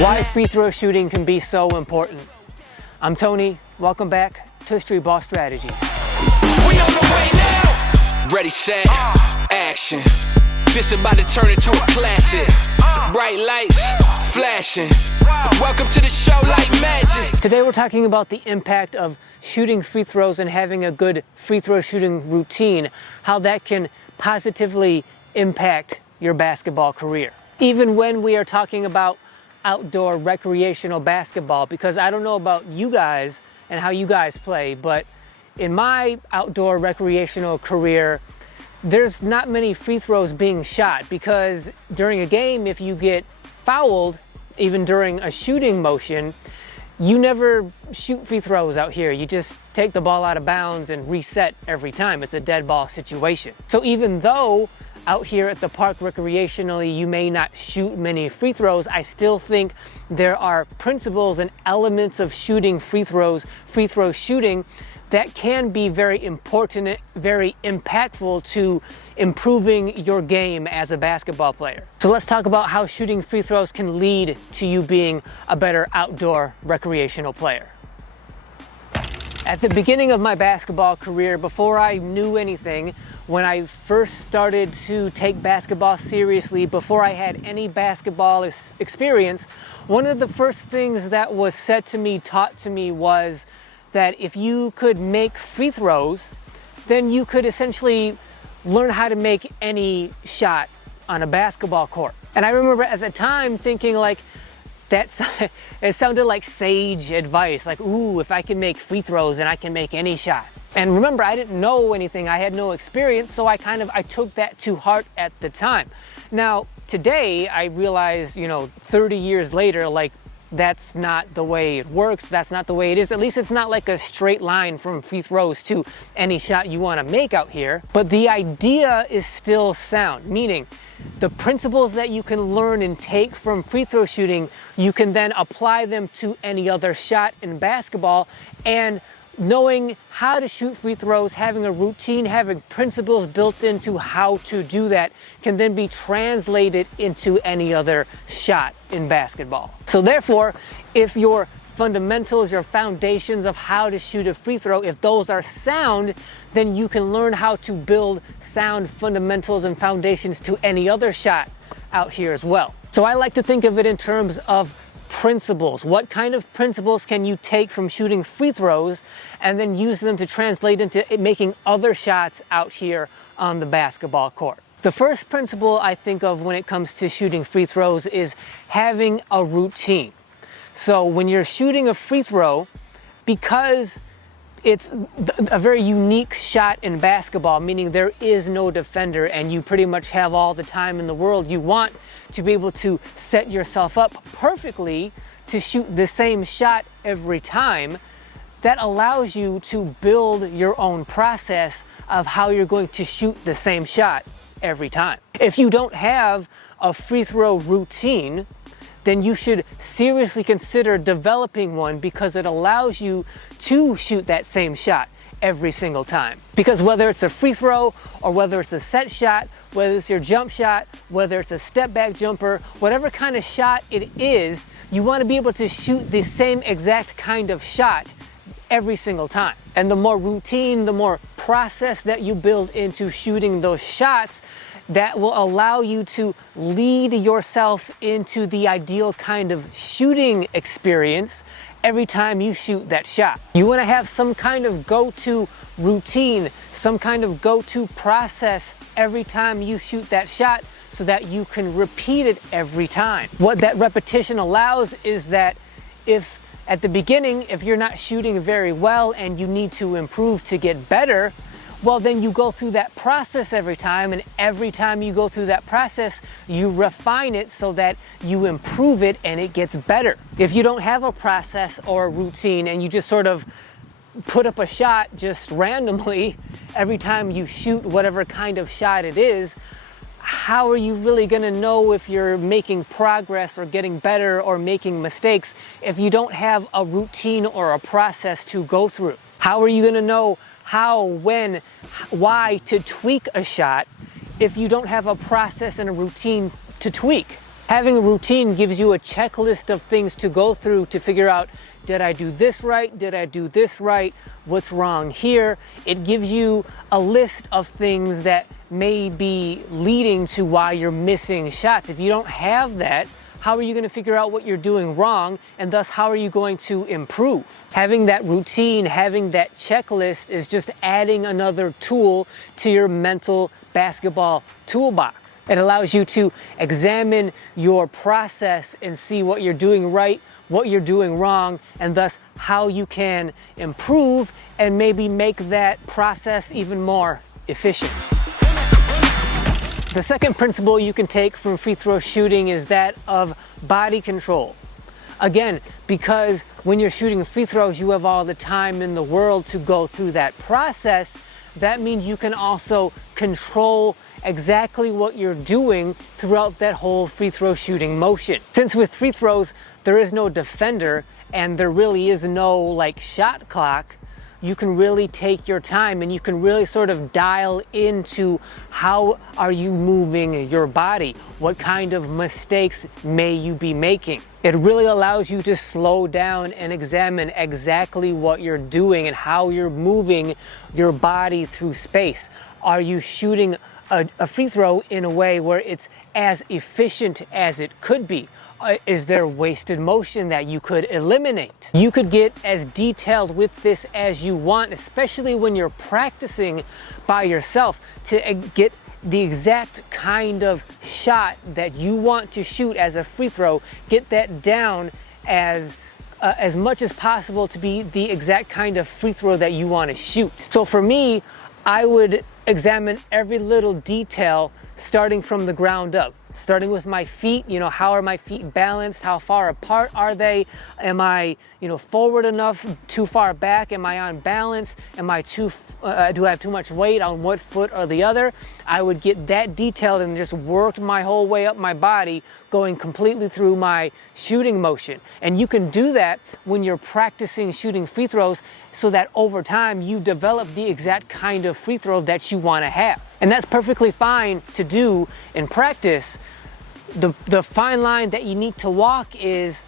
Why free throw shooting can be so important. I'm Tony. Welcome back to Streetball Strategy. We on the way now. Ready, set, action. This about to turn into a classic. Bright lights flashing. Welcome to the show like magic. Today we're talking about the impact of shooting free throws and having a good free throw shooting routine, how that can positively impact your basketball career. Even when we are talking about outdoor recreational basketball, because I don't know about you guys and how you guys play, but in my outdoor recreational career, there's not many free throws being shot, because during a game, if you get fouled, even during a shooting motion, you never shoot free throws out here. You just take the ball out of bounds and reset every time. It's a dead ball situation. So even though out here at the park recreationally you may not shoot many free throws, I still think there are principles and elements of shooting free throw shooting that can be very important, very impactful to improving your game as a basketball player. So let's talk about how shooting free throws can lead to you being a better outdoor recreational player. At the beginning of my basketball career, before I knew anything, when I first started to take basketball seriously, before I had any basketball experience, one of the first things that was said to me, taught to me, was that if you could make free throws, then you could essentially learn how to make any shot on a basketball court. And I remember at the time thinking, like, it sounded like sage advice, like, ooh, if I can make free throws, then I can make any shot. And remember, I didn't know anything, I had no experience, so I took that to heart at the time. Now, today, I realize, 30 years later, like, that's not the way it works, that's not the way it is. At least it's not like a straight line from free throws to any shot you want to make out here. But the idea is still sound, meaning the principles that you can learn and take from free throw shooting, you can then apply them to any other shot in basketball. And knowing how to shoot free throws, having a routine, having principles built into how to do that can then be translated into any other shot in basketball. So therefore, if your fundamentals, your foundations of how to shoot a free throw, if those are sound, then you can learn how to build sound fundamentals and foundations to any other shot out here as well. So I like to think of it in terms of principles. What kind of principles can you take from shooting free throws and then use them to translate into making other shots out here on the basketball court? The first principle I think of when it comes to shooting free throws is having a routine. So when you're shooting a free throw, because it's a very unique shot in basketball, meaning there is no defender and you pretty much have all the time in the world, you want to be able to set yourself up perfectly to shoot the same shot every time. That allows you to build your own process of how you're going to shoot the same shot every time. If you don't have a free throw routine, then you should seriously consider developing one, because it allows you to shoot that same shot every single time. Because whether it's a free throw or whether it's a set shot, whether it's your jump shot, whether it's a step back jumper, whatever kind of shot it is, you want to be able to shoot the same exact kind of shot every single time. And the more routine, the more process that you build into shooting those shots, that will allow you to lead yourself into the ideal kind of shooting experience every time you shoot that shot. You want to have some kind of go-to routine, some kind of go-to process every time you shoot that shot, so that you can repeat it every time. What that repetition allows is that if at the beginning, if you're not shooting very well and you need to improve to get better, well, then you go through that process every time, and every time you go through that process, you refine it so that you improve it and it gets better. If you don't have a process or a routine and you just sort of put up a shot just randomly every time you shoot whatever kind of shot it is, how are you really going to know if you're making progress or getting better or making mistakes if you don't have a routine or a process to go through? How are you going to know how, when, why to tweak a shot if you don't have a process and a routine to tweak? Having a routine gives you a checklist of things to go through to figure out, did I do this right? Did I do this right? What's wrong here? It gives you a list of things that may be leading to why you're missing shots. If you don't have that, how are you going to figure out what you're doing wrong, and thus how are you going to improve? Having that routine, having that checklist is just adding another tool to your mental basketball toolbox. It allows you to examine your process and see what you're doing right, what you're doing wrong, and thus how you can improve and maybe make that process even more efficient. The second principle you can take from free throw shooting is that of body control. Again, because when you're shooting free throws, you have all the time in the world to go through that process. That means you can also control exactly what you're doing throughout that whole free throw shooting motion. Since with free throws, there is no defender and there really is no like shot clock, you can really take your time and you can really sort of dial into how are you moving your body? What kind of mistakes may you be making? It really allows you to slow down and examine exactly what you're doing and how you're moving your body through space. Are you shooting a free throw in a way where it's as efficient as it could be? Is there wasted motion that you could eliminate? You could get as detailed with this as you want, especially when you're practicing by yourself, to get the exact kind of shot that you want to shoot as a free throw. Get that down as much as possible to be the exact kind of free throw that you want to shoot. So for me, I would examine every little detail starting from the ground up. Starting with my feet, how are my feet balanced? How far apart are they? Am I, forward enough? Too far back? Am I on balance? Am I do I have too much weight on what foot or the other? I would get that detailed and just worked my whole way up my body, going completely through my shooting motion. And you can do that when you're practicing shooting free throws, so that over time you develop the exact kind of free throw that you want to have. And that's perfectly fine to do in practice. The fine line that you need to walk is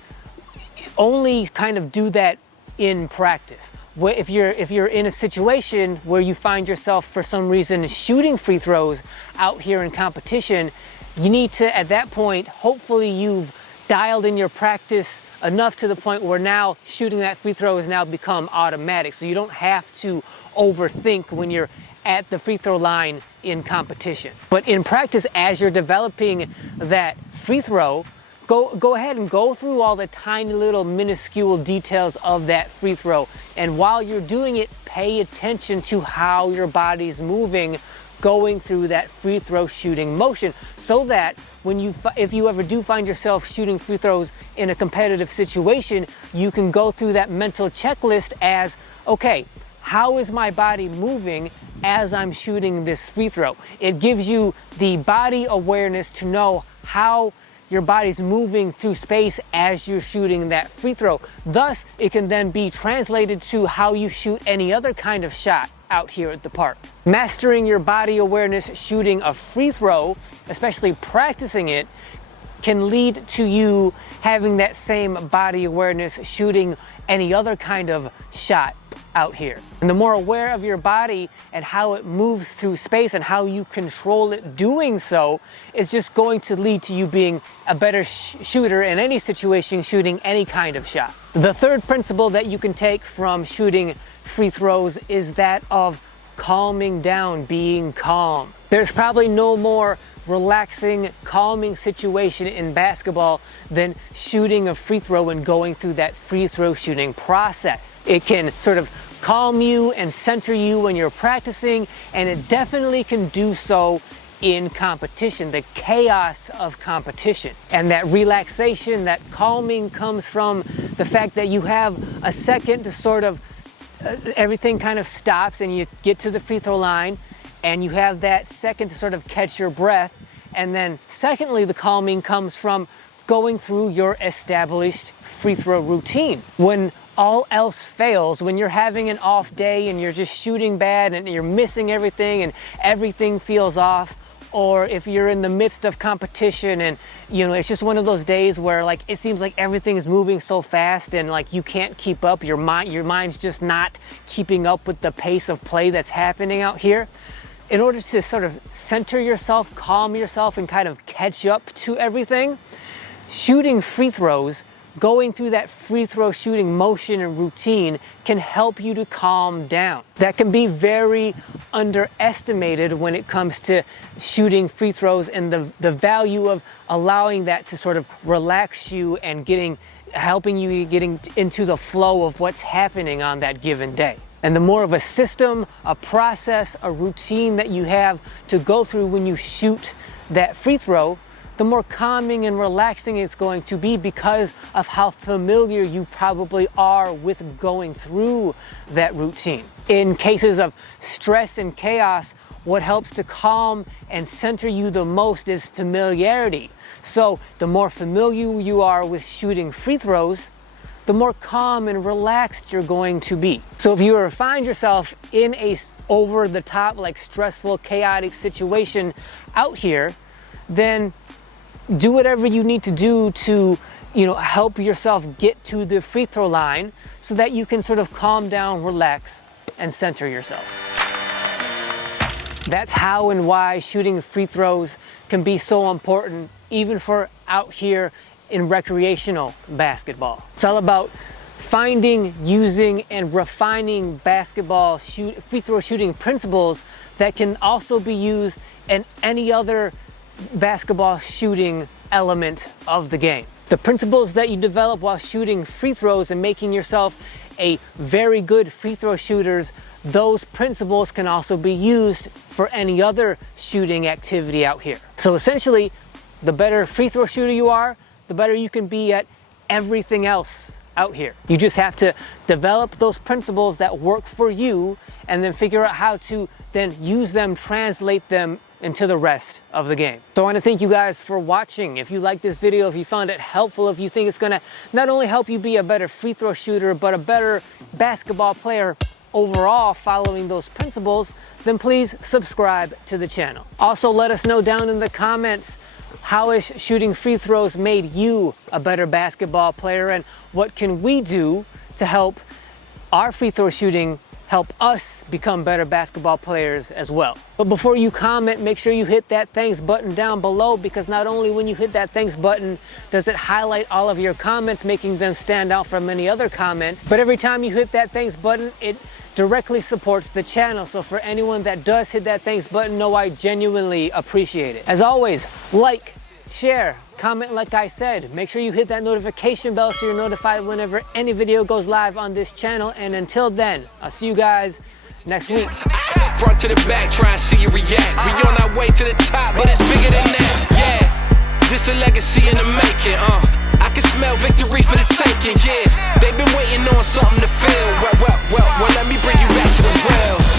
only kind of do that in practice. Where if you're in a situation where you find yourself for some reason shooting free throws out here in competition, you need to, at that point, hopefully you've dialed in your practice enough to the point where now shooting that free throw has now become automatic. So you don't have to overthink when you're at the free throw line in competition. But in practice, as you're developing that free throw, go ahead and go through all the tiny little minuscule details of that free throw. And while you're doing it, pay attention to how your body's moving going through that free throw shooting motion, so that if you ever do find yourself shooting free throws in a competitive situation, you can go through that mental checklist as, okay, how is my body moving as I'm shooting this free throw? It gives you the body awareness to know how your body's moving through space as you're shooting that free throw. Thus, it can then be translated to how you shoot any other kind of shot out here at the park. Mastering your body awareness shooting a free throw, especially practicing it, can lead to you having that same body awareness shooting any other kind of shot out here. And the more aware of your body and how it moves through space and how you control it doing so, is just going to lead to you being a better shooter in any situation, shooting any kind of shot. The third principle that you can take from shooting free throws is that of calming down, being calm. There's probably no more relaxing, calming situation in basketball than shooting a free throw and going through that free throw shooting process. It can sort of calm you and center you when you're practicing, and it definitely can do so in competition, the chaos of competition. And that relaxation, that calming comes from the fact that you have a second to sort of everything kind of stops and you get to the free throw line, and you have that second to sort of catch your breath. And then secondly, the calming comes from going through your established free throw routine. When all else fails, when you're having an off day and you're just shooting bad and you're missing everything and everything feels off, or if you're in the midst of competition and it's just one of those days where like it seems like everything is moving so fast and like you can't keep up, your mind's just not keeping up with the pace of play that's happening out here. In order to sort of center yourself, calm yourself, and kind of catch up to everything, shooting free throws, going through that free throw shooting motion and routine can help you to calm down. That can be very underestimated when it comes to shooting free throws and the value of allowing that to sort of relax you and helping you getting into the flow of what's happening on that given day. And the more of a system, a process, a routine that you have to go through when you shoot that free throw, the more calming and relaxing it's going to be because of how familiar you probably are with going through that routine. In cases of stress and chaos, what helps to calm and center you the most is familiarity. So the more familiar you are with shooting free throws, the more calm and relaxed you're going to be. So if you ever find yourself in a over-the-top, like stressful, chaotic situation out here, then do whatever you need to do to, help yourself get to the free throw line so that you can sort of calm down, relax, and center yourself. That's how and why shooting free throws can be so important, even for out here in recreational basketball. It's all about finding, using, and refining basketball free throw shooting principles that can also be used in any other basketball shooting element of the game. The principles that you develop while shooting free throws and making yourself a very good free throw shooter, those principles can also be used for any other shooting activity out here. So essentially, the better free throw shooter you are, the better you can be at everything else out here. You just have to develop those principles that work for you and then figure out how to then use them, translate them into the rest of the game. So I want to thank you guys for watching. If you like this video, if you found it helpful, if you think it's gonna not only help you be a better free throw shooter, but a better basketball player overall following those principles, then please subscribe to the channel. Also, let us know down in the comments, how has shooting free throws made you a better basketball player, and what can we do to help our free throw shooting help us become better basketball players as well. But before you comment, make sure you hit that thanks button down below, because not only when you hit that thanks button does it highlight all of your comments, making them stand out from any other comments, but every time you hit that thanks button, it directly supports the channel. So for anyone that does hit that thanks button, know I genuinely appreciate it. As always, like, share, comment like I said. Make sure you hit that notification bell so you're notified whenever any video goes live on this channel. And until then, I'll see you guys next week. Front to the back, try and see you react. We on our way to the top, but it's bigger than that. Yeah, this a legacy in the making. I can smell victory for the